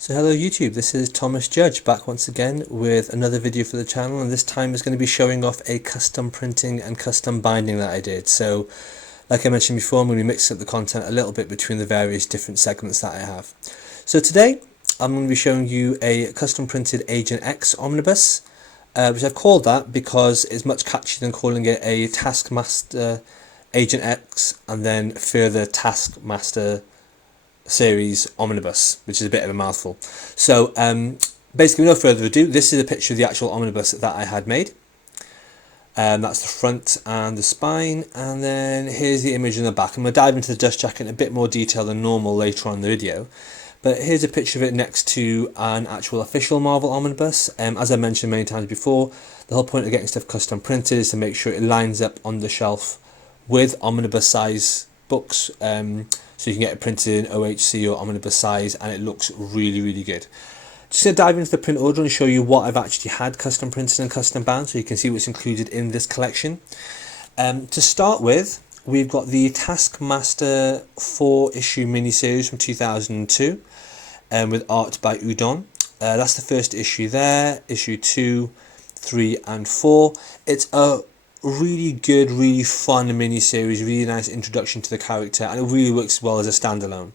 So hello YouTube, this is Thomas Judge back once again with another video for the channel, and this time is going to be showing off a custom printing and custom binding that I did. So like I mentioned before, I'm going to be mixing up the content a little bit between the various different segments that I have. So today I'm going to be showing you a custom printed Agent X omnibus, which I've called that because it's much catchier than calling it a Taskmaster Agent X and then further Taskmaster series omnibus, which is a bit of a mouthful. So basically, no further ado, this is a picture of the actual omnibus that I had made. That's the front and the spine, and then here's the image in the back. I'm going to dive into the dust jacket in a bit more detail than normal later on in the video, but here's a picture of it next to an actual official Marvel omnibus. As I mentioned many times before, the whole point of getting stuff custom printed is to make sure it lines up on the shelf with omnibus size books, so you can get it printed in OHC or omnibus size, and it looks really good. Just going to dive into the print order and show you what I've actually had custom printed and custom bound, so you can see what's included in this collection. To start with, we've got the Taskmaster 4-issue miniseries from 2002, with art by Udon. That's the first issue there, issue 2, 3 and 4. It's a really good, really fun mini-series, really nice introduction to the character, and it really works well as a standalone.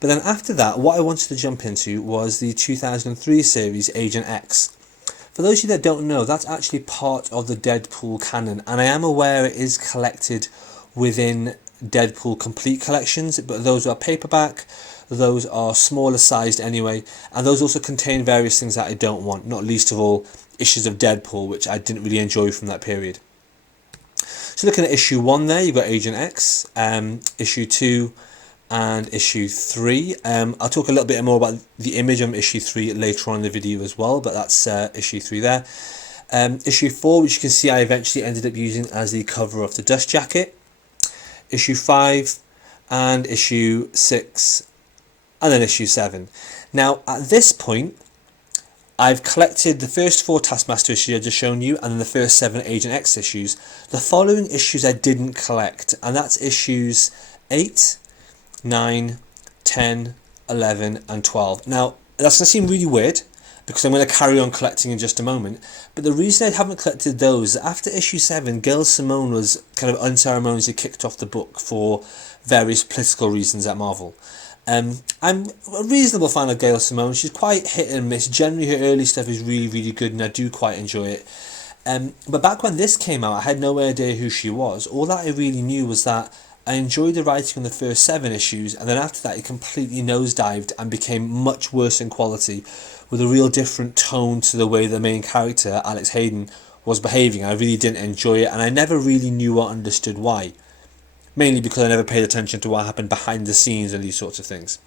But then after that, what I wanted to jump into was the 2003 series Agent X. For those of you that don't know, that's actually part of the Deadpool canon, and I am aware it is collected within Deadpool complete collections, but those are paperback, those are smaller sized anyway, and those also contain various things that I don't want, not least of all issues of Deadpool, which I didn't really enjoy from that period. So looking at issue 1 there, you've got Agent X, issue 2 and issue 3. I'll talk a little bit more about the image on issue 3 later on in the video as well, but that's issue 3 there. Issue 4, which you can see I eventually ended up using as the cover of the dust jacket. Issue 5 and issue 6 and then issue 7. Now at this point, I've collected the first 4 Taskmaster issues I've just shown you, and then the first 7 Agent X issues. The following issues I didn't collect, and that's issues 8, 9, 10, 11 and 12. Now, that's going to seem really weird, because I'm going to carry on collecting in just a moment, but the reason I haven't collected those, after issue 7, Gail Simone was kind of unceremoniously kicked off the book for various political reasons at Marvel. I'm a reasonable fan of Gail Simone. She's quite hit and miss. Generally her early stuff is really good, and I do quite enjoy it. But back when this came out, I had no idea who she was. All that I really knew was that I enjoyed the writing on the first 7 issues, and then after that it completely nosedived and became much worse in quality, with a real different tone to the way the main character, Alex Hayden, was behaving. I really didn't enjoy it, and I never really knew or understood why. Mainly because I never paid attention to what happened behind the scenes and these sorts of things.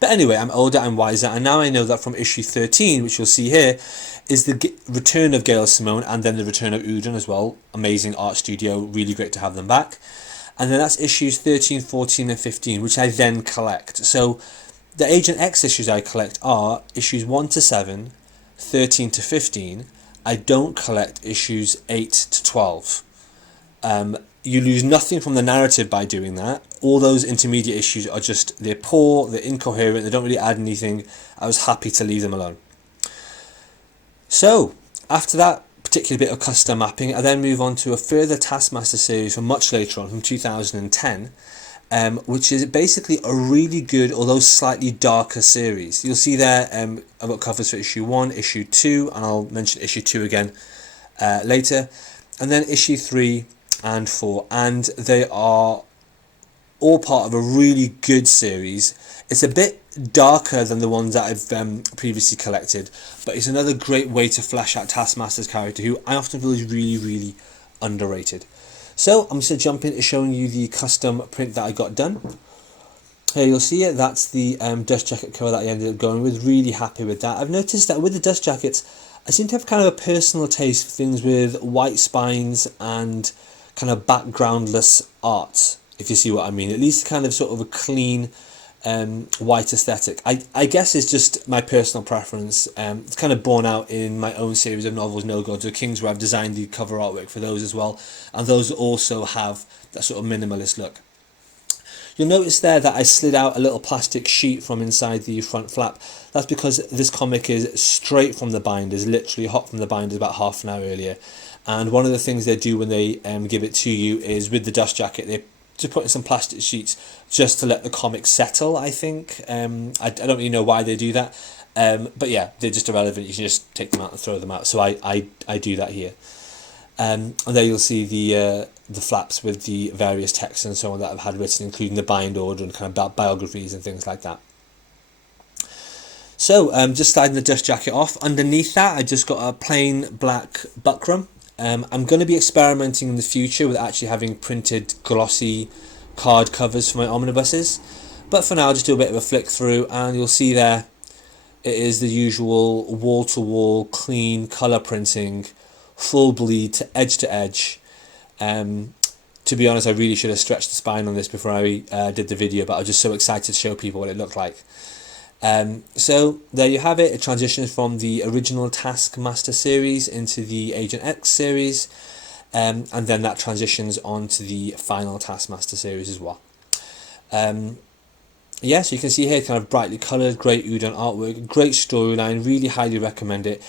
But anyway, I'm older and wiser, and now I know that from issue 13, which you'll see here, is the return of Gail Simone and then the return of Udon as well. Amazing art studio, really great to have them back. And then that's issues 13, 14 and 15, which I then collect. So the Agent X issues I collect are issues 1 to 7, 13 to 15. I don't collect issues 8 to 12. You lose nothing from the narrative by doing that. All those intermediate issues are just, they're poor, they're incoherent, they don't really add anything. I was happy to leave them alone. So, after that particular bit of custom mapping, I then move on to a further Taskmaster series from much later on, from 2010, which is basically a really good, although slightly darker series. You'll see there, I've got covers for issue 1, issue 2, and I'll mention issue 2 again later, and then issue 3 and 4, and they are all part of a really good series. It's a bit darker than the ones that I've previously collected, but it's another great way to flesh out Taskmaster's character, who I often feel is really underrated. So I'm just going to jump into showing you the custom print that I got done. Here you'll see it, that's the dust jacket cover that I ended up going with. Really happy with that. I've noticed that with the dust jackets, I seem to have kind of a personal taste for things with white spines and kind of backgroundless art, if you see what I mean. At least kind of sort of a clean white aesthetic. I guess it's just my personal preference. It's kind of borne out in my own series of novels, No Gods or Kings, where I've designed the cover artwork for those as well, and those also have that sort of minimalist look. You'll notice there that I slid out a little plastic sheet from inside the front flap. That's because this comic is straight from the binders, literally hot from the binders about half an hour earlier. And one of the things they do when they give it to you is, with the dust jacket, they just put in some plastic sheets just to let the comic settle, I think. I don't really know why they do that. But yeah, they're just irrelevant. You can just take them out and throw them out. So I do that here. And there you'll see the flaps with the various texts and so on that I've had written, including the bind order and kind of biographies and things like that. So just sliding the dust jacket off. Underneath that, I just got a plain black buckram. I'm going to be experimenting in the future with actually having printed glossy card covers for my omnibuses. But for now, I'll just do a bit of a flick through, and you'll see there it is the usual wall-to-wall, clean colour printing, full bleed to edge. To be honest, I really should have stretched the spine on this before I did the video, but I was just so excited to show people what it looked like. So there you have it. It transitions from the original Taskmaster series into the Agent X series, and then that transitions on to the final Taskmaster series as well. Yeah, so you can see here, kind of brightly coloured, great Udon artwork, great storyline, really highly recommend it.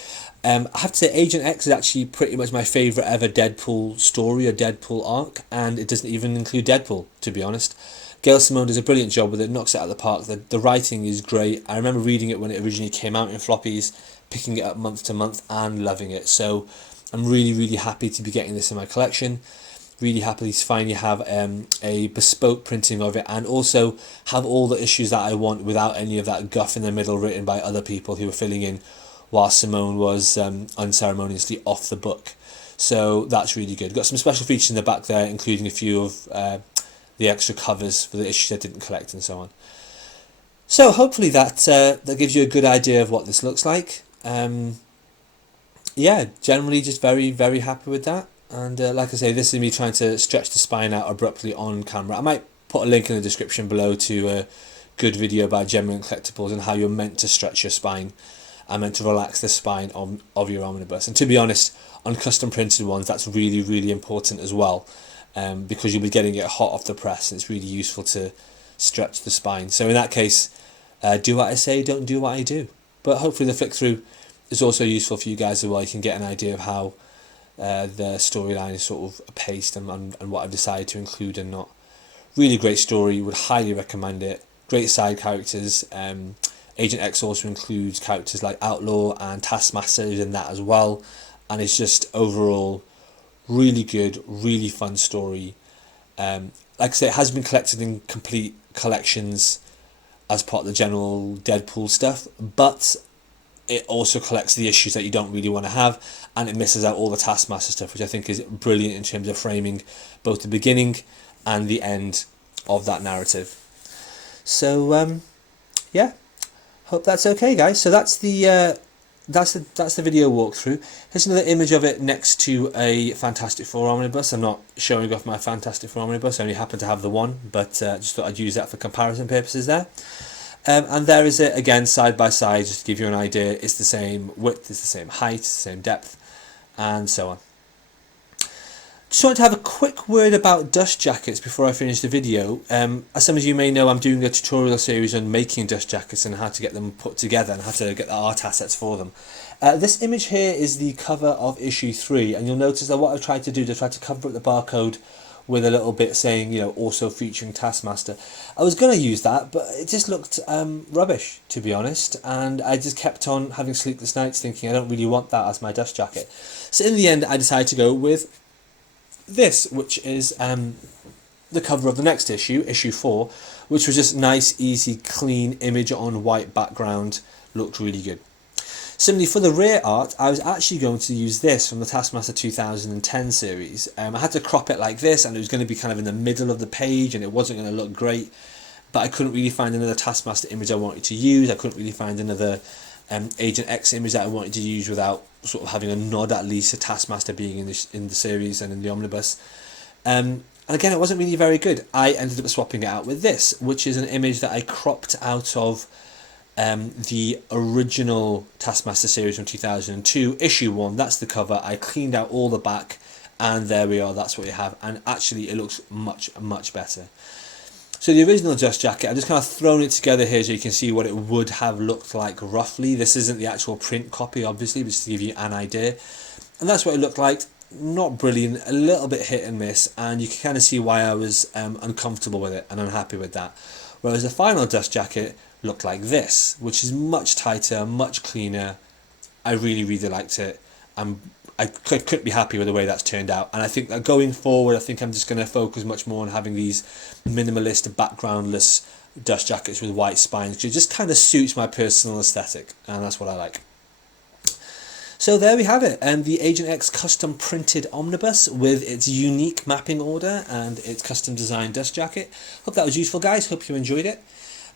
I have to say, Agent X is actually pretty much my favourite ever Deadpool story or Deadpool arc, and it doesn't even include Deadpool, to be honest. Gail Simone does a brilliant job with it, knocks it out of the park. The writing is great. I remember reading it when it originally came out in floppies, picking it up month to month and loving it. So I'm really, really happy to be getting this in my collection. Really happy to finally have a bespoke printing of it, and also have all the issues that I want without any of that guff in the middle written by other people who were filling in while Simone was unceremoniously off the book. So that's really good. Got some special features in the back there, including a few of the extra covers for the issues I didn't collect and so on. So hopefully that gives you a good idea of what this looks like. Yeah, generally just very, very happy with that. And like I say, this is me trying to stretch the spine out abruptly on camera. I might put a link in the description below to a good video by Genuine Collectibles and how you're meant to stretch your spine and meant to relax the spine of your omnibus. And to be honest, on custom printed ones, that's really, really important as well, because you'll be getting it hot off the press, and it's really useful to stretch the spine. So in that case, do what I say, don't do what I do. But hopefully the flick through is also useful for you guys as well. You can get an idea of how the storyline is sort of paced and what I've decided to include and not. Really great story, would highly recommend it. Great side characters. Agent X also includes characters like Outlaw and Taskmaster in that as well, and it's just overall really good, really fun story. Like I say, it has been collected in complete collections as part of the general Deadpool stuff, but it also collects the issues that you don't really want to have, and it misses out all the Taskmaster stuff, which I think is brilliant in terms of framing both the beginning and the end of that narrative. So yeah, hope that's okay, guys. So that's the video walkthrough. Here's another image of it next to a Fantastic Four omnibus. I'm not showing off my Fantastic Four omnibus, I only happen to have the one, but just thought I'd use that for comparison purposes there. And there is it again, side by side, just to give you an idea. It's the same width, it's the same height, it's the same depth, and so on. Just wanted to have a quick word about dust jackets before I finish the video. As some of you may know, I'm doing a tutorial series on making dust jackets and how to get them put together and how to get the art assets for them. This image here is the cover of issue 3, and you'll notice that what I've tried to do is try to cover up the barcode with a little bit saying, you know, also featuring Taskmaster. I was going to use that, but it just looked rubbish, to be honest, and I just kept on having sleepless nights thinking I don't really want that as my dust jacket. So in the end, I decided to go with this, which is the cover of the next issue, issue 4, which was just nice, easy, clean image on white background. Looked really good. Similarly, for the rear art, I was actually going to use this from the Taskmaster 2010 series. I had to crop it like this, and it was going to be kind of in the middle of the page, and it wasn't going to look great. But I couldn't really find another Taskmaster image I wanted to use. I couldn't really find another Agent X image that I wanted to use without sort of having a nod at least to Taskmaster being in the series and in the omnibus. And again, it wasn't really very good. I ended up swapping it out with this, which is an image that I cropped out of the original Taskmaster series from 2002, issue 1. That's the cover. I cleaned out all the back, and there we are. That's what you have, and actually it looks much, much better. So the original dust jacket, I've just kind of thrown it together here so you can see what it would have looked like roughly. This isn't the actual print copy, obviously, but just to give you an idea. And that's what it looked like. Not brilliant, a little bit hit and miss, and you can kind of see why I was uncomfortable with it and unhappy with that. Whereas the final dust jacket looked like this, which is much tighter, much cleaner. I really, really liked it. I couldn't be happy with the way that's turned out. And I think that going forward, I think I'm just going to focus much more on having these minimalist, backgroundless dust jackets with white spines, because it just kind of suits my personal aesthetic, and that's what I like. So there we have it, the Agent X custom printed omnibus with its unique mapping order and its custom designed dust jacket. Hope that was useful, guys. Hope you enjoyed it.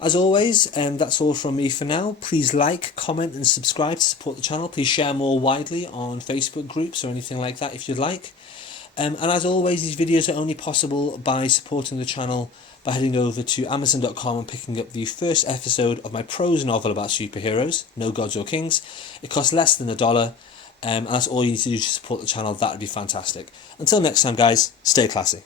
As always, that's all from me for now. Please like, comment and subscribe to support the channel. Please share more widely on Facebook groups or anything like that if you'd like. And as always, these videos are only possible by supporting the channel by heading over to Amazon.com and picking up the first episode of my prose novel about superheroes, No Gods or Kings. It costs less than $1, and that's all you need to do to support the channel. That would be fantastic. Until next time, guys, stay classy.